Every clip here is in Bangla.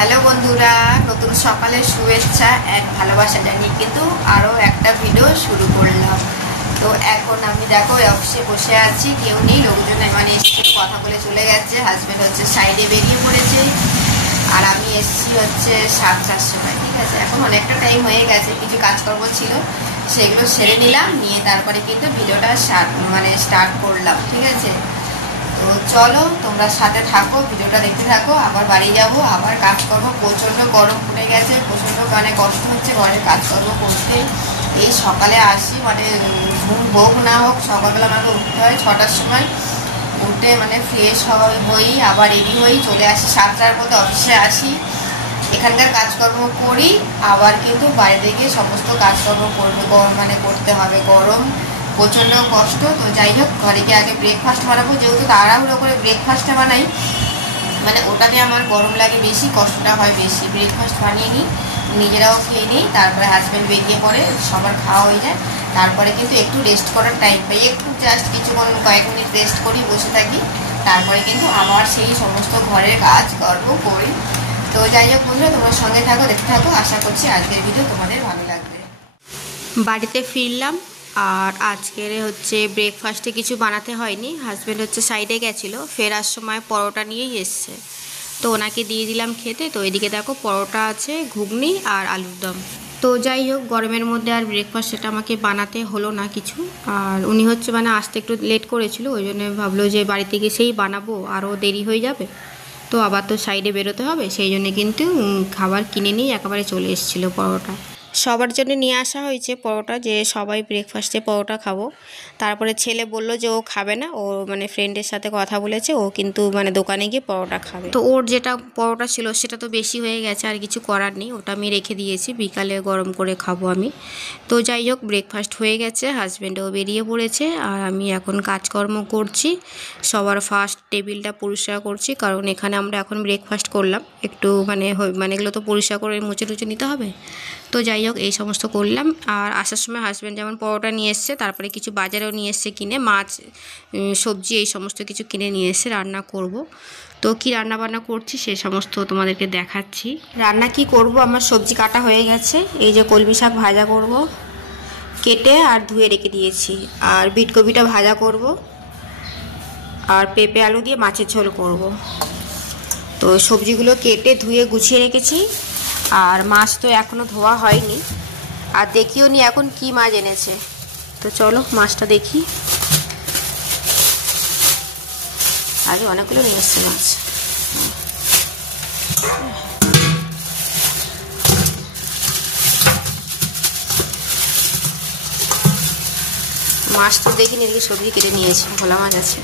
হ্যালো বন্ধুরা, নতুন সকালের শুভেচ্ছা এক ভালোবাসা জানিয়ে কিন্তু আরও একটা ভিডিও শুরু করলাম। তো এখন আমি দেখো অফিসে বসে আছি, কেউ নেই, লোকজন মানে এসে কথা বলে চলে গেছে। হাজব্যান্ড হচ্ছে সাইডে বেরিয়ে পড়েছে, আর আমি এসেছি হচ্ছে 7টার সময়। ঠিক আছে, এখন অনেকটা টাইম হয়ে গেছে, কিছু কাজকর্ম ছিল সেগুলো সেরে নিলাম, নিয়ে তারপরে কিন্তু ভিডিওটা স্টার্ট করলাম। ঠিক আছে, তো চলো তোমরা সাথে থাকো, ভিডিওটা দেখতে থাকো। আবার বাড়ি যাব, আবার কাজকর্ম, প্রচণ্ড গরম পড়ে গেছে, প্রচণ্ড কষ্ট হচ্ছে ঘরের কাজকর্ম করতে। এই সকালে আসি, ঘুম হোক না হোক সকালবেলা আমাকে উঠতে হয় 6টার সময়। উঠে ফ্রেশ হই, আবার রেডি হই, চলে আসি 7টার মধ্যে অফিসে আসি, এখানকার কাজকর্ম করি, আবার কিন্তু বাইরে গিয়ে সমস্ত কাজকর্ম করতে হবে। গরম প্রচণ্ড কষ্ট। তো যাই হোক, ঘরে গিয়ে আগে ব্রেকফাস্ট বানাবো, যেহেতু তাড়াহুড়ো করে ব্রেকফাস্টটা বানাই, ওটাতে আমার গরম লাগে বেশি, কষ্টটা হয় বেশি। ব্রেকফাস্ট বানিয়ে নিই, নিজেরাও খেয়ে নিই, তারপরে হাজব্যান্ড বেরিয়ে পড়ে, সবার খাওয়া হয়ে যায়। তারপরে কিন্তু একটু রেস্ট করার টাইম পাই, একটু জাস্ট কিছুক্ষণ কয়েক মিনিট রেস্ট করি, বসে থাকি, তারপরে কিন্তু আবার সেই সমস্ত ঘরের কাজকর্ম করি। তো যাই হোক বন্ধুরা, তোমার সঙ্গে থাকো, দেখতে থাকো, আশা করছি আজকের ভিডিও তোমাদের ভালো লাগবে। বাড়িতে ফিরলাম, আর আজকের হচ্ছে ব্রেকফাস্টে কিছু বানাতে হয়নি। হাজব্যান্ড হচ্ছে সাইডে গেছিলো, ফেরার সময় পরোটা নিয়েই এসছে, তো ওনাকে দিয়ে দিলাম খেতে। তো এদিকে দেখো পরোটা আছে, ঘুগনি আর আলুর দম। তো যাই হোক, গরমের মধ্যে আর ব্রেকফাস্ট সেটা আমাকে বানাতে হলো না কিছু। আর উনি হচ্ছে আসতে একটু লেট করেছিল, ওই জন্য ভাবলো যে বাড়িতে গিয়ে বানাবো, আরও দেরি হয়ে যাবে, তো আবার তো সাইডে বেরোতে হবে, সেই জন্য কিন্তু খাবার কিনে নিয়ে একেবারে চলে এসেছিলো পরোটা। সবার জন্য নিয়ে আসা হয়েছে পরোটা, যে সবাই ব্রেকফাস্টে পরোটা খাবো। তারপরে ছেলে বলল যে ও খাবে না, ও ফ্রেন্ডের সাথে কথা বলেছে, ও কিন্তু দোকানে গিয়ে পরোটা খাবে। তো ওর যেটা পরোটা ছিল সেটা তো বেশি হয়ে গেছে, আর কিছু করার নেই, ওটা আমি রেখে দিয়েছি, বিকালে গরম করে খাবো আমি। তো যাই হোক, ব্রেকফাস্ট হয়ে গেছে, হাজব্যান্ডও বেরিয়ে পড়েছে, আর আমি এখন কাজকর্ম করছি। সবার ফার্স্ট টেবিলটা পরিষ্কার করছি, কারণ এখানে আমরা এখন ব্রেকফাস্ট করলাম, একটু এগুলো তো পরিষ্কার করে মুছে টুচে নিতে হবে। তো যাই হোক, এই সমস্ত করলাম। আর আসার সময় হাজব্যান্ড যেমন পরোটা নিয়ে এসছে, তারপরে কিছু বাজারেও নিয়ে এসছে কিনে, মাছ সবজি এই সমস্ত কিছু কিনে নিয়ে এসে রান্না করব। তো কি রান্না বান্না করছি সে সমস্ত তোমাদেরকে দেখাচ্ছি। রান্না কি করব, আমার সবজি কাটা হয়ে গেছে, এই যে কলমি শাক ভাজা করব, কেটে আর ধুয়ে রেখে দিয়েছি, আর বিটকপিটা ভাজা করব, আর পেঁপে আলু দিয়ে মাছের ঝোল করব। তো সবজিগুলো কেটে ধুয়ে গুছিয়ে রেখেছি, আর মাছ তো এখনও ধোয়া হয়নি, আর দেখিও নি এখন কি মাছ এনেছে। তো চলো মাছটা দেখি। আগে অনেকগুলো নিয়ে এসছে মাছ। মাছ তো দেখিনি, এদিকে সবজি কেটে নিয়েছে, ভোলা মাছ আছে।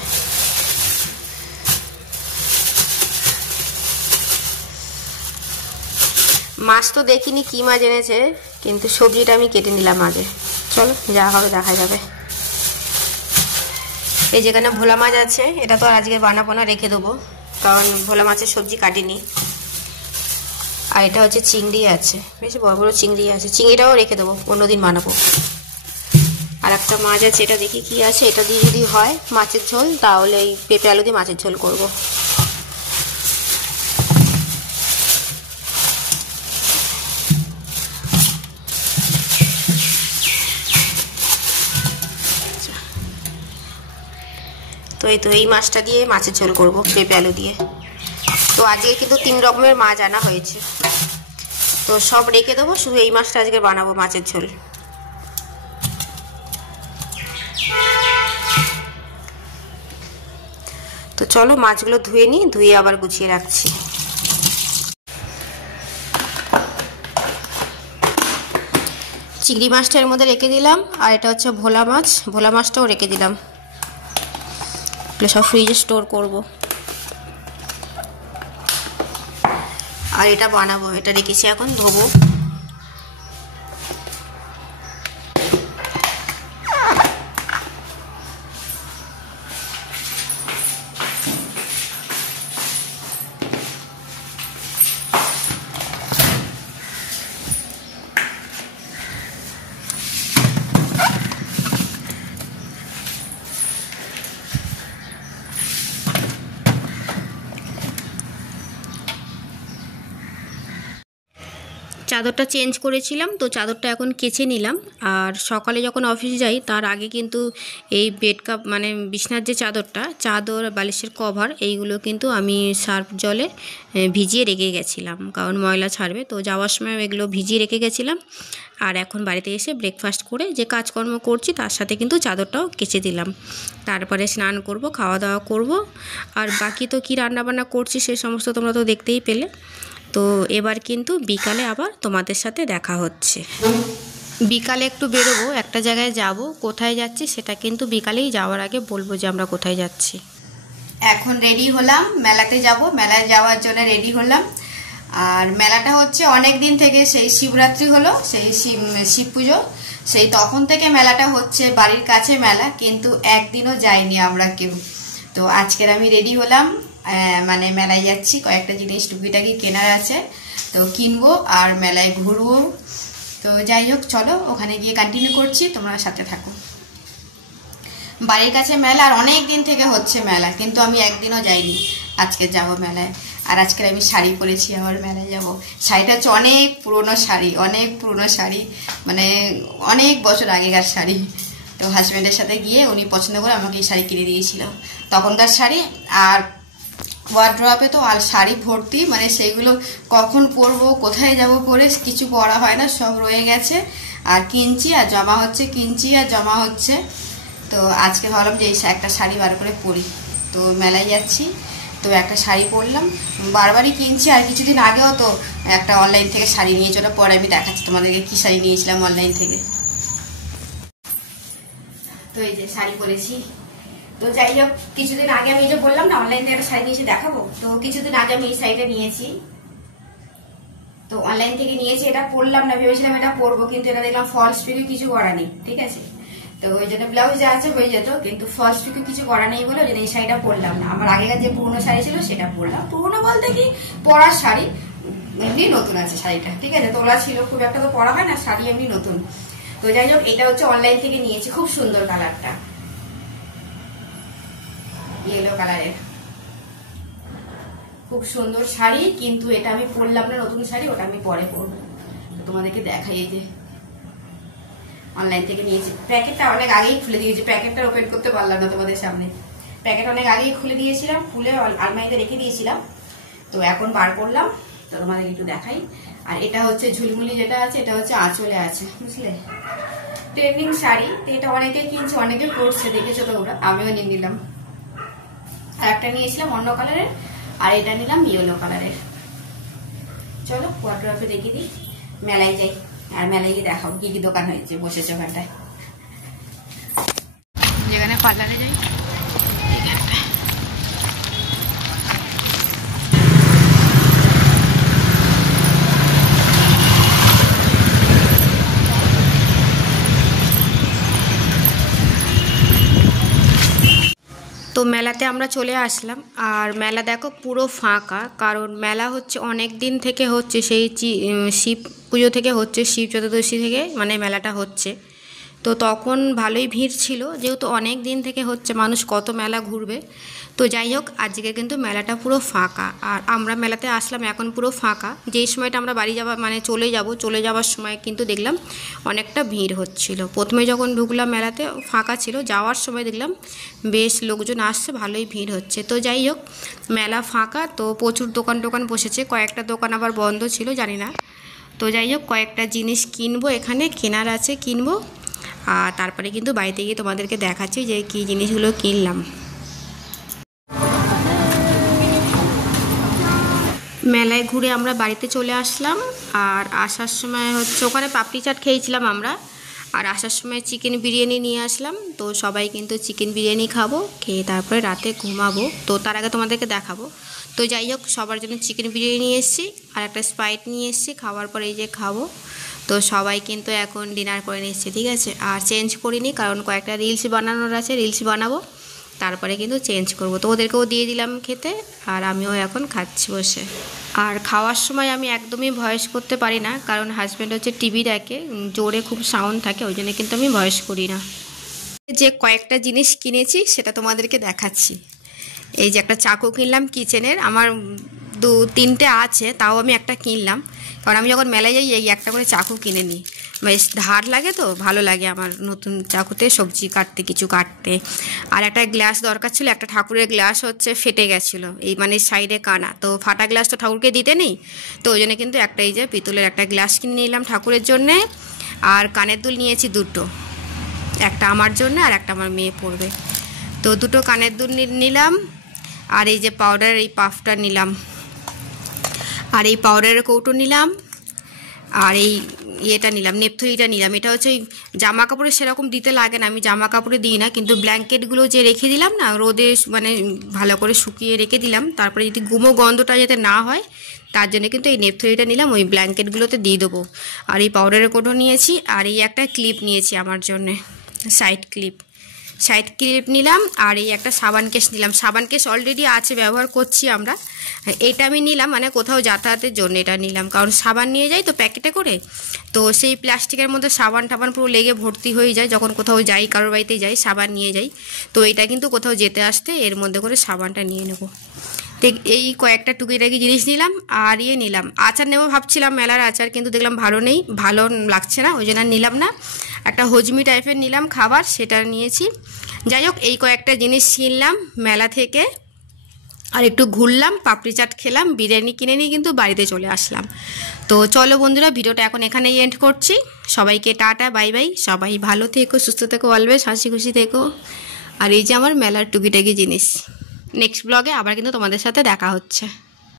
মাছ তো দেখিনি কি মাছ এনেছে, কিন্তু সবজিটা আমি কেটে নিলাম আগে। চলো যা হবে দেখা যাবে। এই যেখানে ভোলা মাছ আছে, এটা তো আর আজকে বানাবো না, রেখে দেবো, কারণ ভোলা মাছের সবজি কাটিনি। আর এটা হচ্ছে চিংড়ি আছে, বেশ বড় বড় চিংড়ি আছে, চিংড়িটাও রেখে দেবো, অন্যদিন বানাবো। আর একটা মাছ আছে, এটা দেখি কি আছে, এটা দিয়ে যদি হয় মাছের ঝোল, তাহলে এই পেঁপে আলু দিয়ে মাছের ঝোল করবো। তো এই মাছটা দিয়ে মাছের ঝোল করব পেঁপে আলু দিয়ে। তো আজকে কিন্তু 3 রকমের মাছ আনা হয়েছে, তো সব রেখে দেবো, শুধু এই মাছটা আজকে বানাবো মাছের ঝোল। তো চলো মাছগুলো ধুয়ে নিই, ধুয়ে আবার গুছিয়ে রাখছি। চিংড়ি মাছটা এর মধ্যে রেখে দিলাম, আর এটা হচ্ছে ভোলা মাছ, ভোলা মাছটাও রেখে দিলাম, সব ফ্রিজে স্টোর করব। আর এটা বানাবো, এটা রেখেছি, এখন ধোবো। চাদরটা চেঞ্জ করেছিলাম, তো চাদরটা এখন কেচে নিলাম। আর সকালে যখন অফিসে যাই তার আগে কিন্তু এই বেড কাপ মানে বিছনার যে চাদর বালিশের কভার এইগুলো কিন্তু আমি সার্ফ জলে ভিজিয়ে রেখে গেছিলাম, কারণ ময়লা ছাড়বে। তো যাওয়ার সময় এগুলো ভিজিয়ে রেখে গেছিলাম। আর এখন বাড়িতে এসে ব্রেকফাস্ট করে যে কাজকর্ম করছি তার সাথে কিন্তু চাদরটাও কেচে দিলাম। তারপরে স্নান করব, খাওয়া দাওয়া করব। আর বাকি তো কী রান্নাবান্না করছি সে সমস্ত তোমরা তো দেখতেই পেলে। তো এবার কিন্তু বিকালে আবার তোমাদের সাথে দেখা হচ্ছে। বিকালে একটু বেরোবো, একটা জায়গায় যাব, কোথায় যাচ্ছি সেটা কিন্তু বিকালেই যাওয়ার আগে বলবো যে আমরা কোথায় যাচ্ছি। এখন রেডি হলাম, মেলাতে যাব, মেলায় যাওয়ার জন্য রেডি হলাম। আর মেলাটা হচ্ছে অনেক দিন থেকে, সেই শিবরাত্রি হলো, সেই শিব পুজো, সেই তখন থেকে মেলাটা হচ্ছে। বাড়ির কাছে মেলা, কিন্তু একদিনও যাইনি আমরা কেউ। তো আজকের আমি রেডি হলাম, মানে মেলায় যাচ্ছি, কয়েকটা জিনিস টুকিটাকি কেনার আছে, তো কিনবো আর মেলায় ঘুরবো। তো যাই হোক, চলো ওখানে গিয়ে কন্টিনিউ করছি, তোমরা সাথে থাকো। বাড়ির কাছে মেলা আর অনেক দিন থেকে হচ্ছে মেলা, কিন্তু আমি একদিনও যাইনি। আজকে যাব মেলায়। আর আজকের আমি শাড়ি পরেছি, আবার মেলায় যাব। শাড়িটা হচ্ছে অনেক পুরনো শাড়ি, মানে অনেক বছর আগেকার শাড়ি। তো হাজব্যান্ডের সাথে গিয়ে উনি পছন্দ করে আমাকে এই শাড়ি কিনে দিয়েছিল, তখনকার শাড়ি। আর ওয়ার্ড্রপে তো আর শাড়ি ভর্তি, মানে সেইগুলো কখন পরবো, কোথায় যাব পরে কিছু পরা হয় না, সব রয়ে গেছে। আর কিনছি আর জমা হচ্ছে। তো আজকে ভাবলাম যে এই একটা শাড়ি বার করে পরি। তো মেলায় যাচ্ছি, তো একটা শাড়ি পরলাম, বারবারই কিনছি। আর কিছুদিন আগেও তো একটা অনলাইন থেকে শাড়ি নিয়েছি, ওটা পরে আমি দেখাচ্ছি তোমাদেরকে কী শাড়ি নিয়েছিলাম অনলাইন থেকে। তো এই যে শাড়ি পরেছি। তো যাই হোক, কিছুদিন আগে আমি যে বললাম না অনলাইন থেকে একটা শাড়ি নিয়েছি দেখাবো, তো কিছুদিন আগে আমি এই শাড়িটা নিয়েছি। তো অনলাইন থেকে নিয়েছি, এটা পরলাম না, ভেবেছিলাম এটা পরবো, কিন্তু এটা দেখলাম ফলস পিকো কিছু করা নেই, ঠিক আছে। তো ওই জন্য ব্লাউজ যা আছে হয়ে যেত, কিন্তু ফলস পিকো কিছু করা নেই বলে ওই জন্য এই শাড়িটা পরলাম না। আমার আগেকার যে পুরোনো শাড়ি ছিল সেটা পরলাম। পুরোনো বলতে কি, পরার শাড়ি, এমনি নতুন আছে শাড়িটা, ঠিক আছে। তোলা ছিল, খুব একটা তো পরা হয় না, শাড়ি এমনি নতুন। তো যাই হোক, এটা হচ্ছে অনলাইন থেকে নিয়েছি, খুব সুন্দর কালারটা, ইয়েলো কালারের, খুব সুন্দর শাড়ি। কিন্তু এটা আমি পরলাম না, নতুন শাড়ি, ওটা আমি পরে পরবো। তোমাদেরকে দেখাই, এই যে অনলাইন থেকে নিয়েছি। প্যাকেটটা অনেক আগেই খুলে দিয়েছি, প্যাকেটটা ওপেন করতে পারলাম না তোমাদের সামনে। প্যাকেট অনেক আগেই খুলে দিয়েছিলাম, খুলে আলমারিতে রেখে দিয়েছিলাম। তো এখন বার করলাম, তো তোমাদের একটু দেখাই। আর এটা হচ্ছে ঝুলমুলি যেটা আছে, এটা হচ্ছে আঁচলে আছে, বুঝলে, ট্রেন্ডিং শাড়ি। তো এটা অনেকে কিনছে, অনেকে পরছে, দেখেছো তো ওরা, আমিও নিয়ে নিলাম। আর একটা নিয়েছিলাম অন্য কালারের, আর এটা নিলাম ইয়েলো কালারের। চলো ওয়ার্ড্রপে রেখে দিই, মেলায় যাই। আর মেলায় গিয়ে দেখাবো কি কি দোকান হয়েছে, বসেছে ওখানটায়, যেখানে পার্লারে যাই। তো মেলাতে আমরা চলে আসলাম। আর মেলা দেখো পুরো ফাঁকা, কারণ মেলা হচ্ছে অনেক দিন থেকে হচ্ছে, সেই শিব পুজো থেকে হচ্ছে, শিব চতুর্দশী থেকে মানে মেলাটা হচ্ছে। তো তখন ভালোই ভিড় ছিল, যেহেতু অনেক দিন থেকে হচ্ছে, মানুষ কত মেলা ঘুরবে। তো যাই হোক, আজকে কিন্তু মেলাটা পুরো ফাঁকা। আর আমরা মেলাতে আসলাম এখন পুরো ফাঁকা। যেই সময়টা আমরা বাড়ি যাওয়া মানে চলে যাওয়ার সময় কিন্তু দেখলাম অনেকটা ভিড় হচ্ছিল। প্রথমে যখন ঢুকলাম মেলাতে ফাঁকা ছিল, যাওয়ার সময় দেখলাম বেশ লোকজন আসছে, ভালোই ভিড় হচ্ছে। তো যাই হোক, মেলা ফাঁকা, তো প্রচুর দোকান বসেছে, কয়েকটা দোকান আবার বন্ধ ছিল, জানি না। তো যাই হোক, কয়েকটা জিনিস কিনবো, এখানে কেনার আছে, কিনবো। আর তারপরে কিন্তু বাড়িতে গিয়ে তোমাদেরকে দেখাচ্ছি যে কী জিনিসগুলো কিনলাম। মেলায় ঘুরে আমরা বাড়িতে চলে আসলাম। আর আসার সময় হচ্ছে ওখানে পাপড়ি চাট খেয়েছিলাম আমরা, আর আসার সময় চিকেন বিরিয়ানি নিয়ে আসলাম। তো সবাই কিন্তু চিকেন বিরিয়ানি খাবো, খেয়ে তারপরে রাতে ঘুমাবো। তো তার আগে তোমাদেরকে দেখাবো। তো যাই হোক, সবার জন্য চিকেন বিরিয়ানি নিয়ে এসেছি, আর একটা স্প্রাইট নিয়ে এসেছি, খাওয়ার পরে এই যে খাবো। তো সবাই কিন্তু এখন ডিনার করে নিচ্ছে, ঠিক আছে। আর চেঞ্জ করিনি, কারণ কয়েকটা রিলস বানানোর আছে, রিলস বানাবো, তারপরে কিন্তু চেঞ্জ করব। তো ওদেরকেও দিয়ে দিলাম খেতে, আর আমিও এখন খাচ্ছি বসে। আর খাওয়ার সময় আমি একদমই ভয়েস করতে পারি না, কারণ হাজব্যান্ড হচ্ছে টিভি দেখে, জোরে খুব সাউন্ড থাকে, ওই জন্য কিন্তু আমি ভয়েস করি না। যে কয়েকটা জিনিস কিনেছি সেটা তোমাদেরকে দেখাচ্ছি। এই যে একটা চাকু কিনলাম কিচেনের, আমার 2-3টে আছে, তাও আমি একটা কিনলাম, কারণ আমি যখন মেলায় যাই এই একটা করে চাকু কিনে নিই, বেশ ধার লাগে তো ভালো লাগে আমার নতুন চাকুতে সবজি কাটতে, কিছু কাটতে। আর একটা গ্লাস দরকার ছিল, একটা ঠাকুরের গ্লাস হচ্ছে ফেটে গেছিলো, এই মানে সাইডে কানা, তো ফাটা গ্লাস তো ঠাকুরকে দিতে নেই, তো ওই জন্য কিন্তু একটা এই যে পিতলের একটা গ্লাস কিনে নিলাম ঠাকুরের জন্যে। আর কানের দুল নিয়েছি 2টো, একটা আমার জন্য আর একটা আমার মেয়ে পরবে, তো 2টো কানের দুল নিলাম। আর এই যে পাউডারের এই পাফটা নিলাম, আর এই পাউডারের কৌটো নিলাম, আর এই ইয়েটা নিলাম, নেপথলিটা নিলাম। এটা হচ্ছে ওই জামা কাপড়ে সেরকম দিতে লাগে না, আমি জামা কাপড়ে দিই না, কিন্তু ব্ল্যাঙ্কেটগুলো যে রেখে দিলাম না রোদে, মানে ভালো করে শুকিয়ে রেখে দিলাম, তারপরে যদি গুমো গন্ধটা যাতে না হয় তার জন্য কিন্তু এই নেপথলিটা নিলাম, ওই ব্ল্যাঙ্কেটগুলোতে দিয়ে দেবো। আর এই পাউডারের কৌটো নিয়েছি, আর এই একটা ক্লিপ নিয়েছি আমার জন্যে, সাইড ক্লিপ নিলাম। আর এই একটা সাবান কেস নিলাম, সাবান কেস অলরেডি আছে, ব্যবহার করছি আমরা। এটা আমি নিলাম মানে কোথাও যাতায়াতের জন্য এটা নিলাম, কারণ সাবান নিয়ে যাই তো প্যাকেটে করে, তো সেই প্লাস্টিকের মধ্যে সাবান টাবান পুরো লেগে ভর্তি হয়ে যায়, যখন কোথাও যাই কারোর বাড়িতে যাই সাবান নিয়ে যাই, তো এটা কিন্তু কোথাও যেতে আসতে এর মধ্যে করে সাবানটা নিয়ে নেবো। এই কয়েকটা টুকিটাকি জিনিস নিলাম। আর ইয়ে নিলাম, আচার নেবো ভাবছিলাম, মেলার আচার, কিন্তু দেখলাম ভালো লাগছে না, ওই জন্য নিলাম না। একটা হজমি টাইপের নিলাম খাবার, সেটা নিয়েছি। যাই হোক, এই কয়েকটা জিনিস কিনলাম মেলা থেকে, আর একটু ঘুরলাম, পাপড়ি চাট খেলাম, বিরিয়ানি কিনে নিয়ে কিন্তু বাড়িতে চলে আসলাম। তো চলো বন্ধুরা, ভিডিওটা এখন এখানেই এন্ড করছি। সবাইকে টাটা, বাই বাই, সবাই ভালো থেকো, সুস্থ থেকো, অলওয়েজ হাসি খুশি থেকো। আর এই যে আমার মেলার টুকিটাকি জিনিস, নেক্সট ব্লগে আবার কিন্তু তোমাদের সাথে দেখা হচ্ছে।